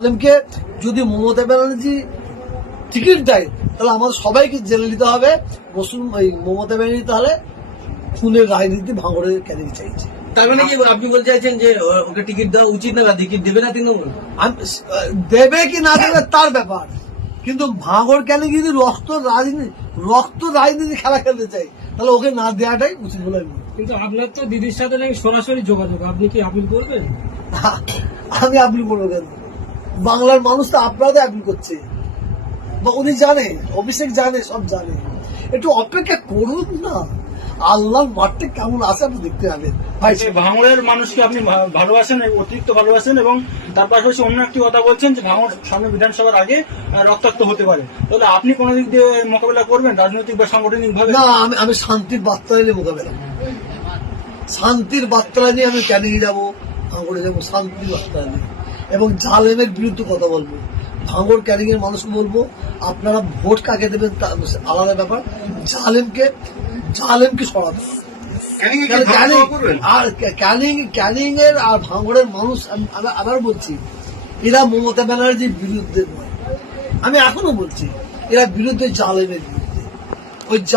জালেমকে যদি মমতা ব্যানার্জি টিকিট দেয় তাহলে আমাদের সবাইকে জেলে নিতে হবে। মমতা ব্যানার্জি তাহলে খুনের রাজনীতি ভাঙড়ে কেন চাইছে। তার মানে কি আপনি বলতে চাইছেন যে ওকে টিকিট দেওয়া উচিত না, টিকিট দেবে না তৃণমূল? দেবে কি না দেবে তার ব্যাপার, কিন্তু ভাঙড় কেন যদি রক্ত রাজনীতি খেলা খেলতে চাই তাহলে ওকে না দেওয়াটাই উচিত বলে আমি। কিন্তু আপনার তো দিদির সাথে নাকি সরাসরি যোগাযোগ, আপনি কি আপিল করবেন? আমি আপিল করবো কেন? বাংলার মানুষ তো আপনাদের আপিল করছে, বা উনি জানে, অভিষেক জানে, সব জানে। একটু অপেক্ষা করুন না, আল্লাহর মাঠটা কেমন আছে আপনি দেখতে পাবেন। ভাই ভাঙড়ের মানুষকে আপনি ভালোবাসেন, অতিরিক্ত ভালোবাসেন, এবং তার পাশাপাশি অন্য একটি কথা বলছেন যে ভাঙড় সামনে বিধানসভার আগে রক্তাক্ত হতে পারে, তাহলে আপনি কোন দিক দিয়ে মোকাবেলা করবেন রাজনৈতিক বা সাংগঠনিক ভাবে? না, আমি শান্তির বার্তা নিয়ে মোকাবেলা করবো। শান্তির বার্তা নিয়ে আমি ক্যানিং যাবো, ভাঙড়ে যাবো, শান্তির বার্তা নিয়ে, এবং জালেমের বিরুদ্ধে কথা বলবো। ভাঙড় ক্যানিং এর মানুষকে বলবো, আপনারা ভোট কাকে দেবেন তা আলাদা ব্যাপার, জালেমকে সরাতে হবে। আর ক্যানিং এর আর ভাঙড়ের মানুষ, আমি আবার বলছি, এরা মমতা ব্যানার্জির বিরুদ্ধে নয়, আমি এখনো বলছি এরা বিরুদ্ধে, জালেমের বিরুদ্ধে। ওই